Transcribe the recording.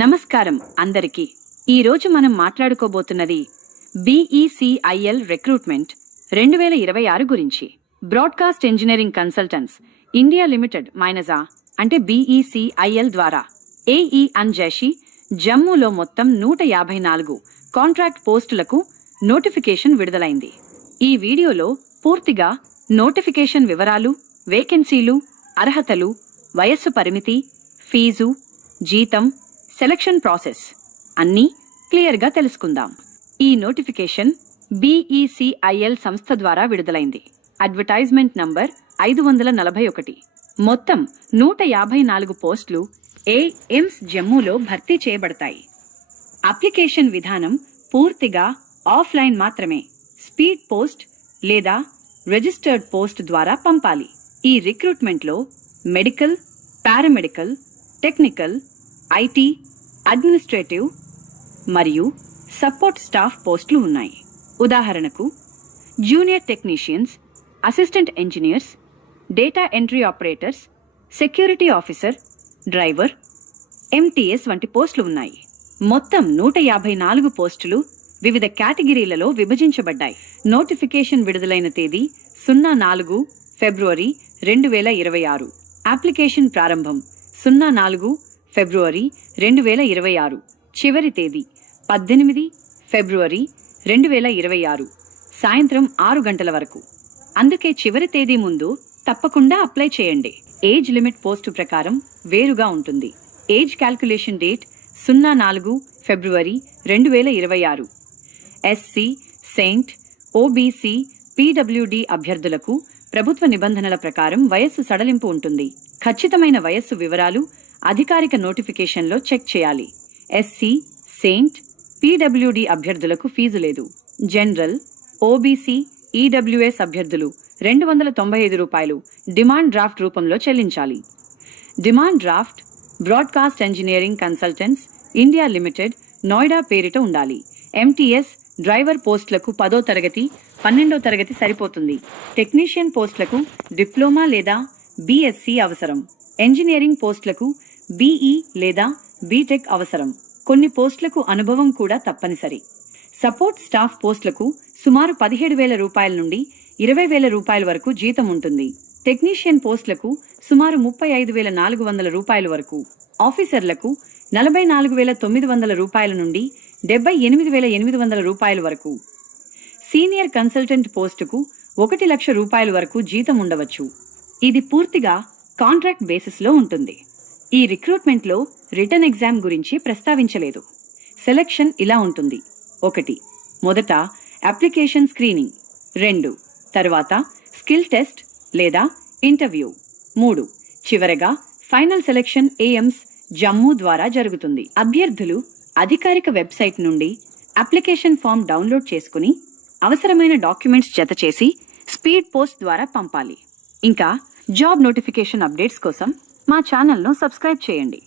నమస్కారం అందరికీ. ఈరోజు మనం మాట్లాడుకోబోతున్నది BECIL రిక్రూట్మెంట్ 2026 గురించి. Broadcast engineering consultants India limited మైనజా అంటే BECIL ద్వారా AE అంజేషి జమ్మూలో మొత్తం 154 కాంట్రాక్ట్ పోస్టులకు నోటిఫికేషన్ విడుదలైంది. ఈ వీడియోలో పూర్తిగా నోటిఫికేషన్ వివరాలు, వేకెన్సీలు, అర్హతలు, వయస్సు పరిమితి, ఫీజు, జీతం, సెలక్షన్ ప్రాసెస్ అన్నీ క్లియర్గా తెలుసుకుందాం. ఈ నోటిఫికేషన్ BECIL సంస్థ ద్వారా విడుదలైంది. Advertisement number 541. మొత్తం 154 పోస్టులు AIIMS జమ్మూలో భర్తీ చేయబడతాయి. అప్లికేషన్ విధానం పూర్తిగా ఆఫ్లైన్ మాత్రమే. స్పీడ్ పోస్ట్ లేదా రిజిస్టర్డ్ పోస్ట్ ద్వారా పంపాలి. ఈ రిక్రూట్మెంట్లో medical, paramedical, technical, IT, administrative మరియు సపోర్ట్ స్టాఫ్ పోస్టులు ఉన్నాయి. ఉదాహరణకు junior technicians, assistant engineers, data entry operators, security officer, driver, MTS వంటి పోస్టులు ఉన్నాయి. మొత్తం 154 పోస్టులు వివిధ కేటగిరీలలో విభజించబడ్డాయి. నోటిఫికేషన్ విడుదలైన తేదీ 04 ఫిబ్రవరి 2026. అప్లికేషన్ ప్రారంభం 04 ఫిబ్రవరి 2026. చివరి తేదీ 18 ఫిబ్రవరి 2026 సాయంత్రం 6 గంటల వరకు. అందుకే చివరి తేదీ ముందు తప్పకుండా అప్లై చేయండి. ఏజ్ లిమిట్ పోస్టు ప్రకారం వేరుగా ఉంటుంది. ఏజ్ క్యాల్కులేషన్ డేట్ 04 ఫిబ్రవరి 2026. SC, సెయింట్, OBC, PWD అభ్యర్థులకు ప్రభుత్వ నిబంధనల ప్రకారం వయస్సు సడలింపు ఉంటుంది. ఖచ్చితమైన వయస్సు వివరాలు అధికారిక నోటిఫికేషన్లో చెక్ చేయాలి. SC, సెయింట్, PWD అభ్యర్థులకు ఫీజు లేదు. జనరల్, OBC, EWS అభ్యర్థులు ₹295 డిమాండ్ డ్రాఫ్ట్ రూపంలో చెల్లించాలి. Demand draft broadcast engineering consultants India limited Noida పేరిట ఉండాలి. MTS డ్రైవర్ పోస్టులకు 10వ తరగతి, 12వ తరగతి సరిపోతుంది. టెక్నీషియన్ పోస్టులకు డిప్లొమా లేదా BSc అవసరం. ఇంజనీరింగ్ పోస్టులకు BE లేదా BTech అవసరం. కొన్ని పోస్టులకు అనుభవం కూడా తప్పనిసరి. సపోర్ట్ స్టాఫ్ పోస్టులకు సుమారు ₹17,000 నుండి ₹20,000 వరకు జీతం ఉంటుంది. టెక్నీషియన్ పోస్టులకు సుమారు ₹35,400 వరకు. ఆఫీసర్లకు ₹44,900 నుండి ₹78,800 వరకు. సీనియర్ కన్సల్టెంట్ పోస్టుకు ₹1,00,000 వరకు జీతం ఉండవచ్చు. ఇది పూర్తిగా కాంట్రాక్ట్ బేసిస్లో ఉంటుంది. ఈ రిక్రూట్మెంట్లో రిటర్న్ ఎగ్జామ్ గురించి ప్రస్తావించలేదు. సెలక్షన్ ఇలా ఉంటుంది: 1. మొదట అప్లికేషన్ స్క్రీనింగ్, 2. తర్వాత స్కిల్ టెస్ట్ లేదా ఇంటర్వ్యూ, 3. చివరగా ఫైనల్ సెలక్షన్ AIIMS జమ్మూ ద్వారా జరుగుతుంది. అభ్యర్థులు అధికారిక వెబ్సైట్ నుండి అప్లికేషన్ ఫామ్ డౌన్లోడ్ చేసుకుని అవసరమైన డాక్యుమెంట్స్ జతచేసి స్పీడ్ పోస్ట్ ద్వారా పంపాలి. ఇంకా జాబ్ నోటిఫికేషన్ అప్డేట్స్ కోసం మా ఛానల్ను సబ్స్క్రైబ్ చేయండి.